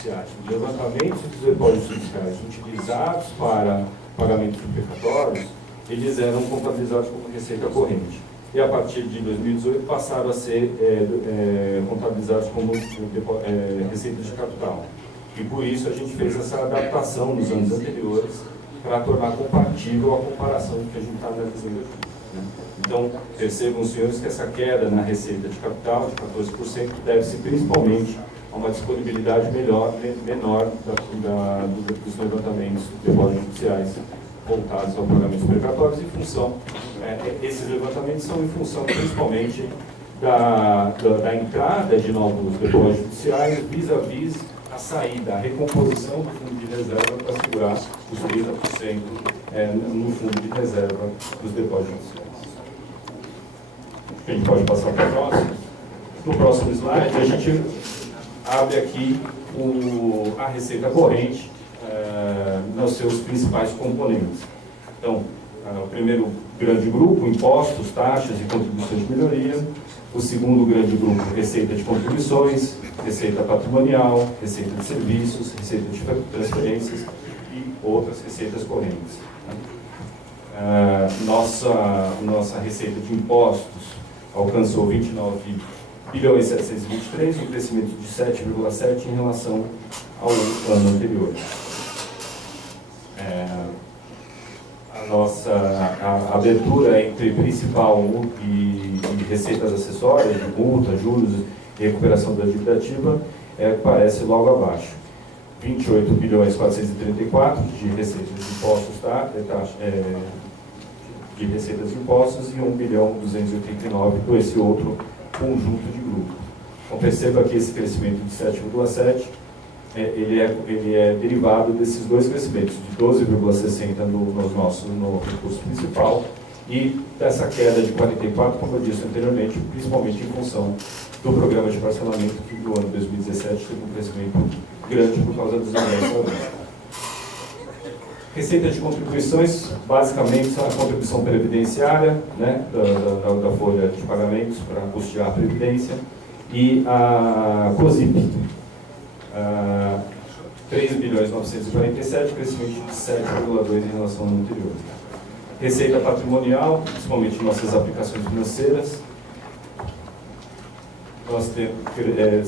judiciais, os levantamentos dos depósitos judiciais utilizados para pagamentos precatórios, eles eram contabilizados como receita corrente. E a partir de 2018 passaram a ser contabilizados como receita de capital. E por isso a gente fez essa adaptação nos anos anteriores para tornar compatível a comparação que a gente está analisando aqui, né? Então, percebam, senhores, que essa queda na receita de capital de 14% deve-se principalmente a uma disponibilidade menor dos levantamentos de depósitos judiciais voltados ao pagamento precatórios em função, esses levantamentos são em função principalmente da entrada de novos depósitos judiciais vis-à-vis a saída, a recomposição do fundo de reserva para segurar os 30% no fundo de reserva dos depósitos judiciais. A gente pode passar para o próximo. No próximo slide, a gente abre aqui a receita corrente nos seus principais componentes. Então, o primeiro grande grupo, impostos, taxas e contribuições de melhoria. O segundo grande grupo, receita de contribuições, receita patrimonial, receita de serviços, receita de transferências e outras receitas correntes. Nossa receita de impostos alcançou 29 bilhões 723, um crescimento de 7,7% em relação ao ano anterior. A abertura entre principal e receitas acessórias, de multa, juros e recuperação da dívida ativa, aparece logo abaixo. 28 bilhões 434 de receitas de impostos, de receitas de impostos e 1 bilhão 289 por esse outro conjunto de grupos. Então perceba que esse crescimento de 7,7% ele é derivado desses dois crescimentos, de 12,60% no recurso principal e dessa queda de 44%, como eu disse anteriormente, principalmente em função do programa de parcelamento que no ano 2017 teve um crescimento grande por causa dos ingressos. Receita de contribuições, basicamente, a contribuição previdenciária, né, da folha de pagamentos para custear a previdência, e a COSIP, 3 bilhões 947, crescimento de 7,2% em relação ao ano anterior. Receita patrimonial, principalmente nossas aplicações financeiras, nós temos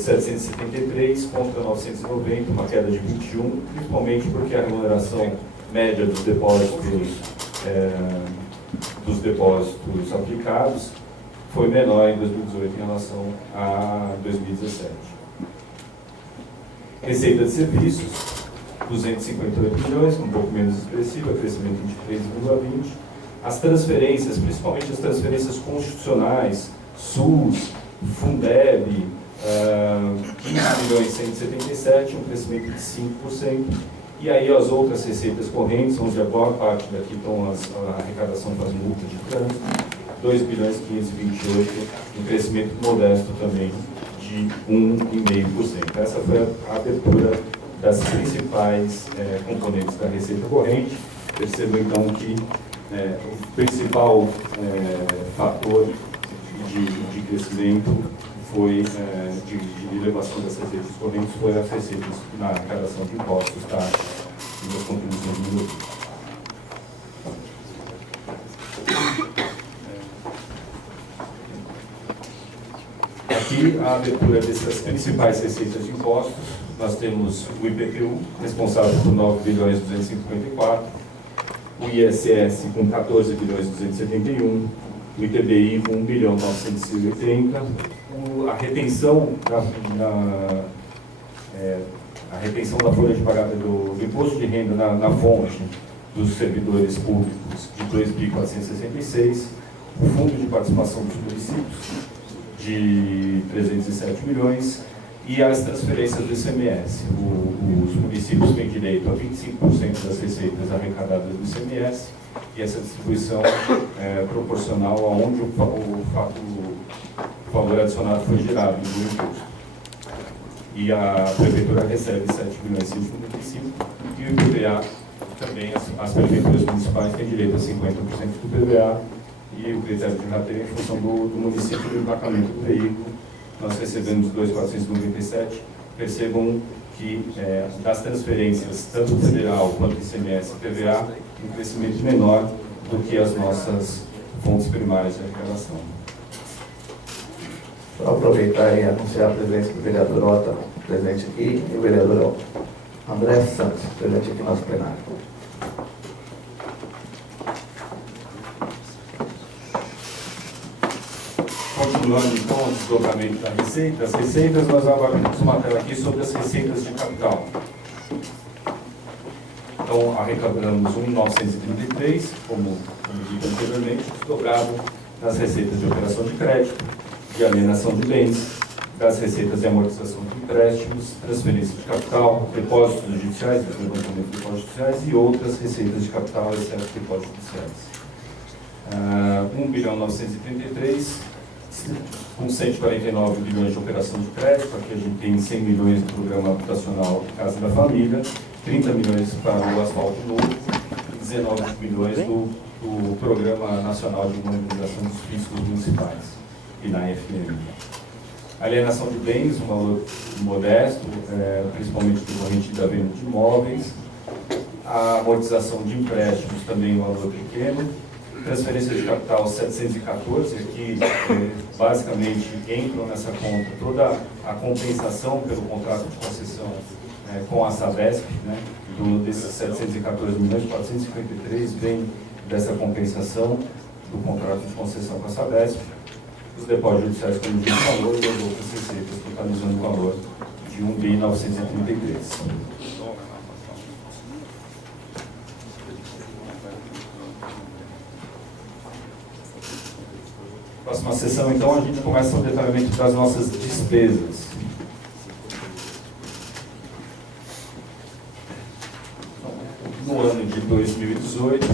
773 contra 990, uma queda de 21%, principalmente porque a remuneração média dos depósitos aplicados foi menor em 2018 em relação a 2017. Receita de serviços, 258 milhões, um pouco menos expressiva, crescimento de 3,20%. As transferências, principalmente as transferências constitucionais, SUS, Fundeb, 15 milhões 177, um crescimento de 5%. E aí as outras receitas correntes, onde a boa parte daqui estão a arrecadação para as multas de trânsito, 2 bilhões 528, um crescimento modesto também de 1,5%. Essa foi a abertura das principais componentes da receita corrente. Percebam então que o principal fator de crescimento foi, de elevação das receitas correntes, foi as receitas na arrecadação de impostos, taxas e das contribuições de melhoria. Aqui, a abertura dessas principais receitas de impostos, nós temos o IPTU, responsável por 9 bilhões 254, o ISS com 14 bilhões 271, o ITBI com 1 bilhão 930, a retenção da folha de pagamento do imposto de renda na fonte dos servidores públicos de 2.466, o fundo de participação dos municípios de 307 milhões e as transferências do ICMS. Os municípios têm direito a 25% das receitas arrecadadas do ICMS e essa distribuição é proporcional aonde o valor adicionado foi gerado no imposto. E a Prefeitura recebe 7 milhões 155 e o IPVA também, as prefeituras municipais têm direito a 50% do IPVA e o critério de rateio em função do município do emplacamento do veículo. Nós recebemos 2.497. Percebam que das transferências, tanto federal quanto ICMS e PVA, um crescimento menor do que as nossas fontes primárias de arrecadação. Vou aproveitar e anunciar a presença do vereador Ota, presente aqui, e o vereador André Santos, presente aqui no nosso plenário. Continuando então o desdobramento das receitas, nós agora temos uma tela aqui sobre as receitas de capital. Então, arrecadamos 1.933, como dito anteriormente, desdobrado das receitas de operação de crédito, de alienação de bens, das receitas de amortização de empréstimos, transferência de capital, depósitos judiciais, levantamento de depósitos judiciais e outras receitas de capital, exceto depósitos judiciais. 1.933 com 149 bilhões de operação de crédito. Aqui a gente tem 100 milhões do programa habitacional Casa da Família, 30 milhões para o asfalto novo e 19 milhões do Programa Nacional de Modernização dos Fiscos Municipais, e na FM. Alienação de bens, um valor modesto, principalmente decorrente da venda de imóveis. A amortização de empréstimos, também um valor pequeno. Transferência de capital 714, aqui basicamente entram nessa conta toda a compensação pelo contrato de concessão com a Sabesp, né? Desses 714 milhões, 453 vem dessa compensação do contrato de concessão com a Sabesp. Os depósitos judiciais com o mesmo valor e as outras receitas, totalizando o valor de 1.933. Próxima sessão, então, a gente começa o detalhamento das nossas despesas. No ano de 2018,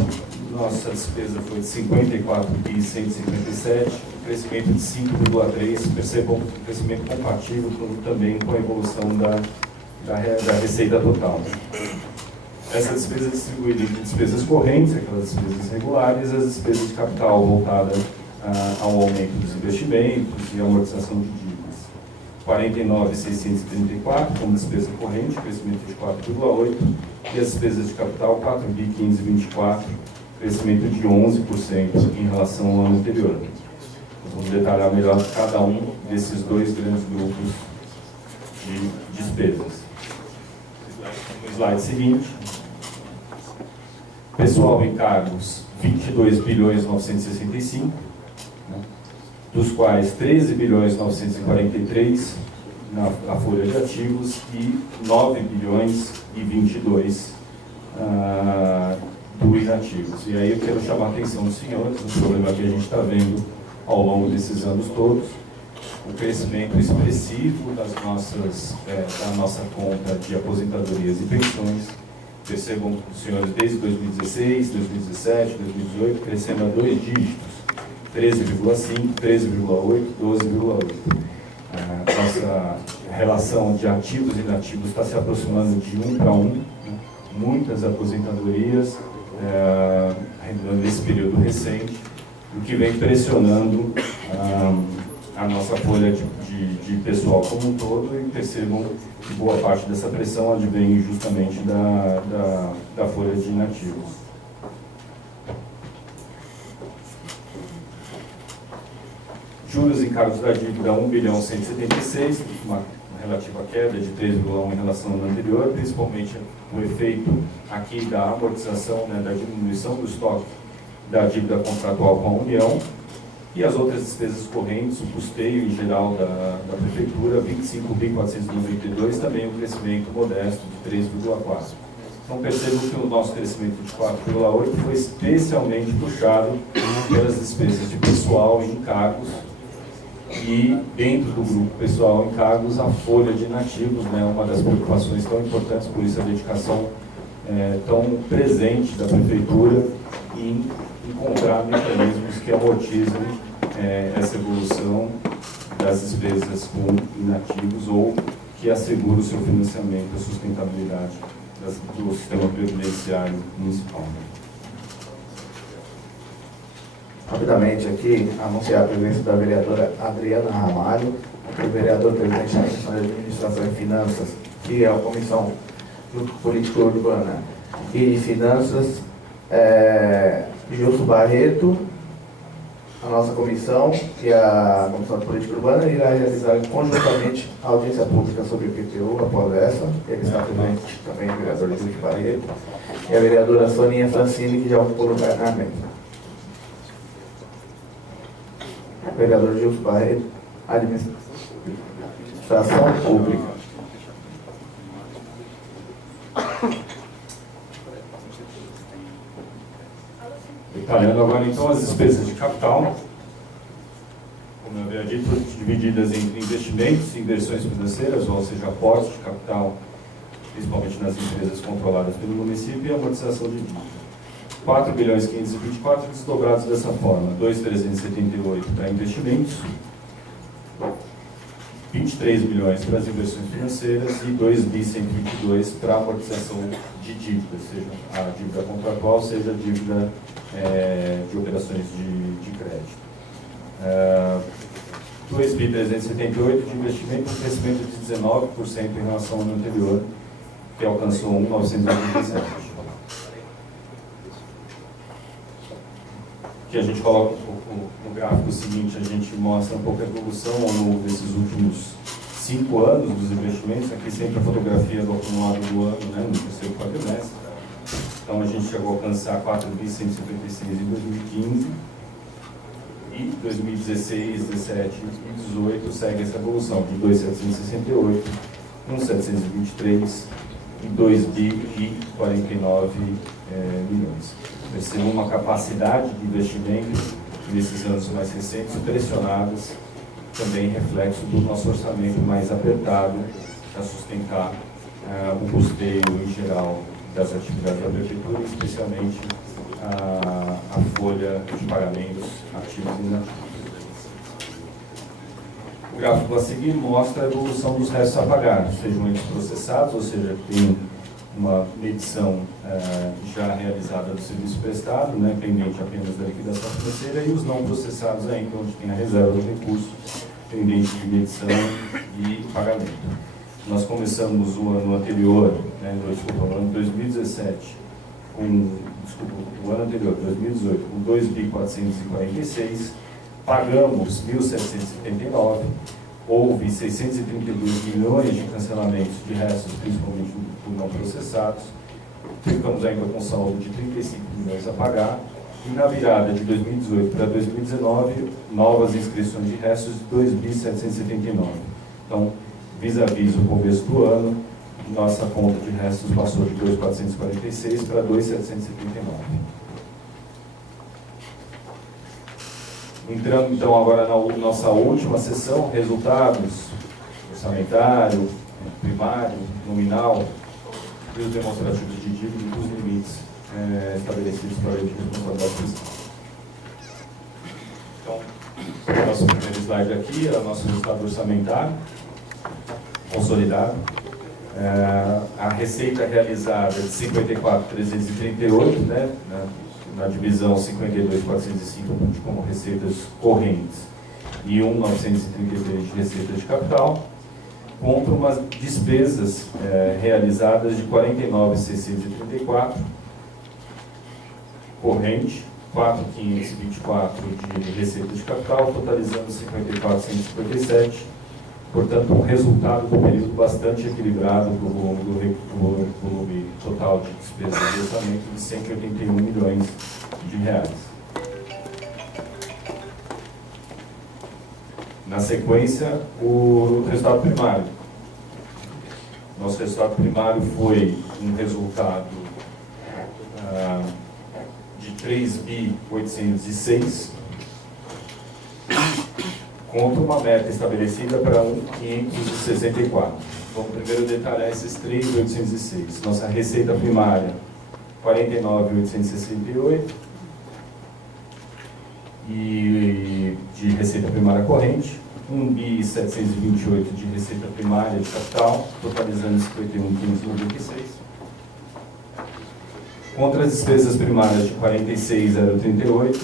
nossa despesa foi de 54.157, um crescimento de 5,3%, percebam um crescimento compatível também com a evolução da receita total. Essa despesa é distribuída entre despesas correntes, aquelas despesas regulares, e as despesas de capital voltadas ao aumento dos investimentos e amortização de dívidas. 49.634 como despesa corrente, crescimento de 4,8%, e as despesas de capital 4.524, crescimento de 11% em relação ao ano anterior. Vamos detalhar melhor cada um desses dois grandes grupos de despesas. No slide seguinte, pessoal em cargos 22.965, dos quais 13.943 na folha de ativos e 9.022 do inativos. E aí eu quero chamar a atenção dos senhores no problema que a gente está vendo ao longo desses anos todos, o crescimento expressivo da nossa conta de aposentadorias e pensões. Percebam os senhores desde 2016, 2017, 2018, crescendo a 2 dígitos. 13,5, 13,8, 12,8. Nossa relação de ativos e inativos está se aproximando de 1 para 1. Né? Muitas aposentadorias nesse período recente, o que vem pressionando a nossa folha de pessoal como um todo, e percebam que boa parte dessa pressão advém justamente da folha de inativos. Juros e encargos da dívida 1.176, uma relativa queda de 3,1 em relação ao ano anterior, principalmente o efeito aqui da amortização, né, da diminuição do estoque da dívida contratual com a União, e as outras despesas correntes, o custeio em geral da Prefeitura, 25.492, também um crescimento modesto de 3,4. Então percebam que o nosso crescimento de 4,8 foi especialmente puxado pelas despesas de pessoal e encargos, e dentro do grupo pessoal e encargos, a folha de inativos, né, uma das preocupações tão importantes, por isso a dedicação tão presente da Prefeitura em encontrar mecanismos que amortizem essa evolução das despesas com inativos, ou que assegurem o seu financiamento, a sustentabilidade do sistema previdenciário municipal. Rapidamente aqui, anunciar a presença da vereadora Adriana Ramalho, o vereador presidente da Comissão de Administração e Finanças, que é a comissão junto com Política Urbana e Finanças, Gilson Barreto, a nossa comissão, que é a Comissão de Política Urbana, irá realizar conjuntamente a audiência pública sobre o IPTU após essa. Ele está presente também o vereador Gilson Barreto e a vereadora Soninha Francini, que já ocupou o lugar na mesa. Vereador Gilson Barreto, Administração Pública. Detalhando agora então as despesas de capital, como eu havia dito, divididas entre investimentos e inversões financeiras, ou seja, aportes de capital, principalmente nas empresas controladas pelo município, e amortização de dívida. 4.524 desdobrados dessa forma: 2.378 para investimentos, 23 milhões para as inversões financeiras e 2.122 para amortização de dívida, seja a dívida contratual, seja a dívida de operações de crédito. 2.378 de investimento, um crescimento de 19% em relação ao ano anterior, que alcançou 1.987. Que a gente coloca um pouco no gráfico seguinte, a gente mostra um pouco a evolução ao longo desses últimos 5 anos dos investimentos. Aqui sempre a fotografia do acumulado do ano, né, no terceiro quadrimestre. Então a gente chegou a alcançar 4.156 em 2015 e 2016, 17 e 18 segue essa evolução de 2.768, 1.723 e 2.049 milhões. Percebeu uma capacidade de investimento nesses anos mais recentes, pressionadas, também reflexo do nosso orçamento mais apertado para sustentar o custeio em geral das atividades da Prefeitura, especialmente a folha de pagamentos ativos e inativos. O gráfico a seguir mostra a evolução dos restos a pagar, sejam eles processados, ou seja, tem uma medição já realizada do serviço prestado, né, pendente apenas da liquidação financeira, e os não processados ainda, onde tem a reserva do recurso, pendente de medição e pagamento. Nós começamos o ano anterior, o ano 2017, o ano anterior, 2018, com 2.446, pagamos 1.779, houve 632 milhões de cancelamentos de restos, principalmente por não processados, ficamos ainda com saldo de 35 milhões a pagar, e na virada de 2018 para 2019, novas inscrições de restos de 2.779. Então, vis-a-vis o começo do ano, nossa conta de restos passou de 2.446 para 2.779. Entrando então agora na nossa última sessão, resultados orçamentário, primário, nominal, e os demonstrativos de dívida e os limites estabelecidos para a lei de responsabilidade fiscal. Então, o nosso primeiro slide aqui é o nosso resultado orçamentário consolidado. A receita realizada de 54.338, né, na divisão 52.405 como receitas correntes e 1.933 de receita de capital, contra umas despesas realizadas de 49.634 corrente, 4.524 de receita de capital, totalizando 54.157. Portanto, um resultado do período bastante equilibrado do volume total de despesas de orçamento de 181 milhões de reais. Na sequência, o resultado primário. Nosso resultado primário foi um resultado de 3.806 contra uma meta estabelecida para 1.564. Vamos primeiro detalhar esses 3.806. Nossa receita primária, 49.868 e de receita primária corrente, 1.728 de receita primária de capital, totalizando 51.596. Contra as despesas primárias de 46.038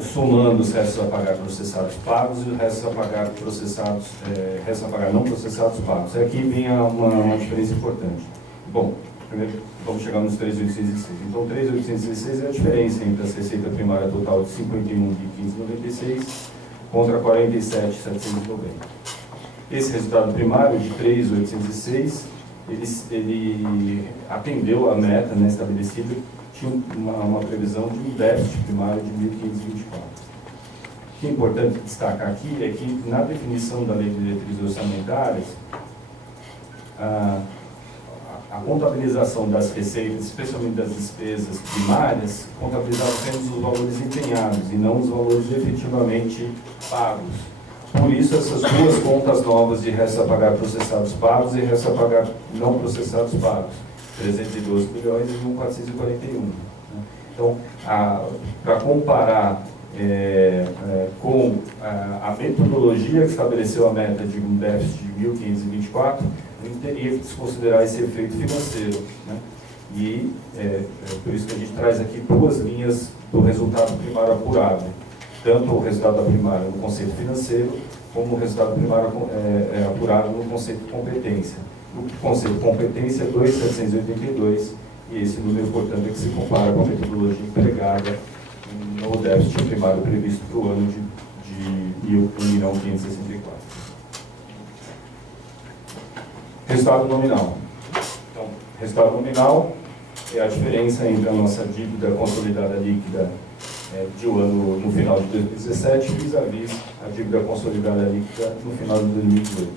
somando os restos a pagar processados pagos e os restos a pagar processados, restos a pagar não processados pagos. Aqui vem uma diferença importante. Bom, primeiro vamos chegar nos 3.816. Então, 3.816 é a diferença entre a receita primária total de 51.596 contra 47.790. Esse resultado primário de 3.806, ele atendeu a meta, né, estabelecida, tinha uma previsão de um déficit primário de 1.524. O que é importante destacar aqui é que, na definição da Lei de Diretrizes Orçamentárias, a contabilização das receitas, especialmente das despesas primárias, contabilizava apenas os valores empenhados e não os valores efetivamente pagos. Por isso, essas duas contas novas de restos a pagar processados pagos e restos a pagar não processados pagos, 312 bilhões e 1.441. Né? Então, para comparar com a metodologia que estabeleceu a meta de um déficit de 1.524, a gente teria que desconsiderar esse efeito financeiro. Né? E por isso que a gente traz aqui duas linhas do resultado primário apurado. Tanto o resultado primário no conceito financeiro, como o resultado primário apurado no conceito de competência. O conceito de competência é 2.782, e esse número, portanto, é que se compara com a metodologia empregada no déficit primário previsto para o ano de 1.564. Resultado nominal. Então, resultado nominal é a diferença entre a nossa dívida consolidada líquida de um ano no final de 2017 vis-à-vis a dívida consolidada líquida no final de 2018.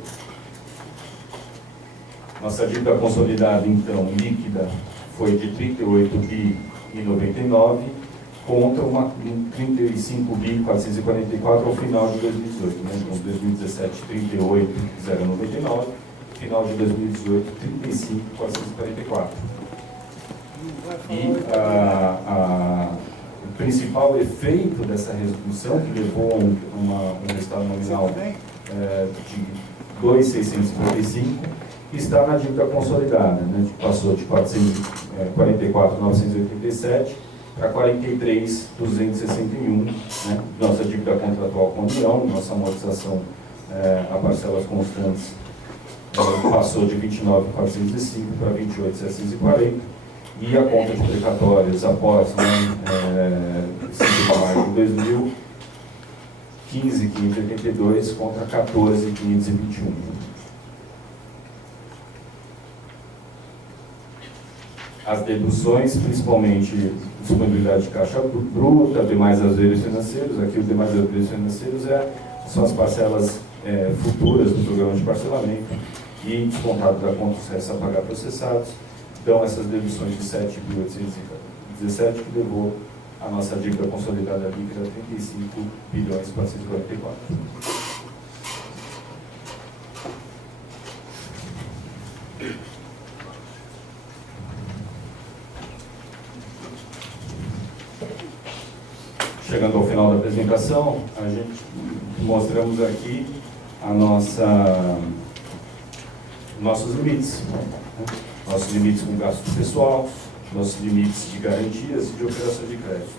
Nossa dívida consolidada, então, líquida, foi de 38 bi e 99 contra 35 bi 444 ao final de 2018. Né? Então, 2017, 38,099, final de 2018, 35,444. E o principal efeito dessa redução, que levou a um resultado nominal de 2.655, está na dívida consolidada, né, que passou de 44.987 para 43.261, né, nossa dívida contratual com a União, nossa amortização a parcelas constantes passou de 29.405 para 28.740, e a conta de precatórios após 5 de maio de 2000, 15.582 contra 14.521. As deduções, principalmente disponibilidade de caixa bruta, demais haveres financeiros. Aqui os demais haveres financeiros são as parcelas futuras do programa de parcelamento e descontado da conta dos restos a pagar processados. Então, essas deduções de 7.817 que levou a nossa dívida consolidada líquida a 35.444. Chegando ao final da apresentação, a gente mostramos aqui nossos limites. Nossos limites com gasto pessoal, nossos limites de garantias e de operação de crédito.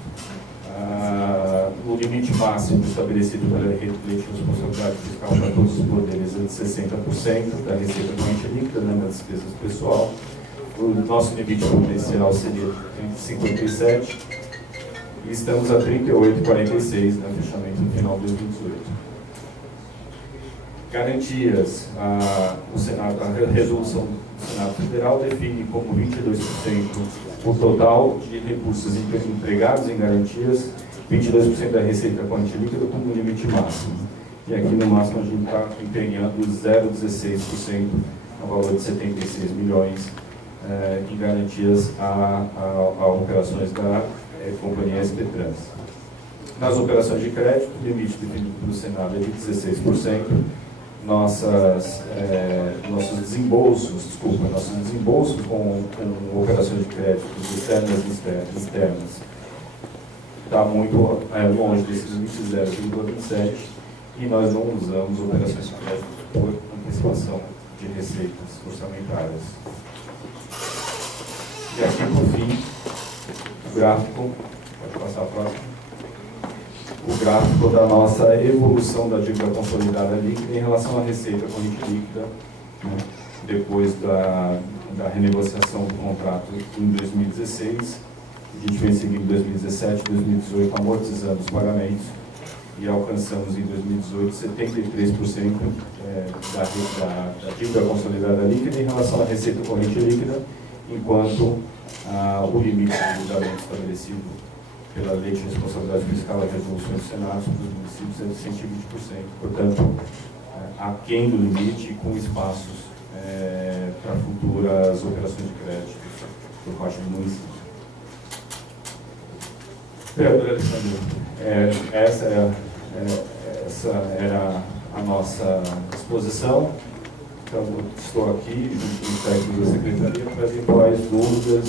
O limite máximo estabelecido pela Lei de Responsabilidade Fiscal para todos os poderes é de 60% da receita corrente líquida, né, da despesa pessoal. O nosso limite potencial seria 57%, e estamos a 38,46 no fechamento no final de 2018. Garantias, a resolução do Senado Federal define como 22% o total de recursos empregados em garantias, 22% da receita corrente líquida como limite máximo. E aqui no máximo a gente está empenhando 0,16%, no valor de 76 milhões em garantias a operações da companhia SP Trans. Nas operações de crédito, o limite definido pelo Senado é de 16%. Nossos desembolsos com operações de crédito internas e externas está muito longe desse limite 0,27, e nós não usamos operações de crédito por antecipação de receitas orçamentárias. E aqui, por fim, o gráfico, pode passar a próxima. o gráfico da nossa evolução da dívida consolidada líquida em relação à receita corrente líquida, né, depois da renegociação do contrato em 2016. A gente vem seguindo em 2017 e 2018 amortizando os pagamentos e alcançamos em 2018 73% da dívida consolidada líquida em relação à receita corrente líquida, enquanto o limite de endividamento estabelecido pela Lei de Responsabilidade Fiscal e Resoluções do Senado para os municípios é de 120%. Portanto, aquém do limite, com espaços para futuras operações de crédito por parte do município. Vereador Alexandre, essa era a nossa exposição. Então, estou aqui, junto com o técnico da Secretaria, para eventuais dúvidas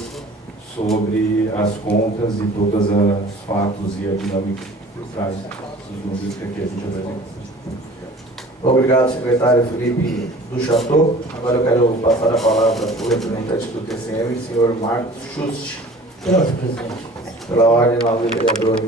sobre as contas e todos os fatos e a dinâmica por trás dos números que aqui a gente apresenta. Obrigado, secretário Felipe do Chateau. Agora eu quero passar a palavra para o representante do TCM, senhor Marcos Schuster. Senhor presidente. Pela ordem, nós, vereadores.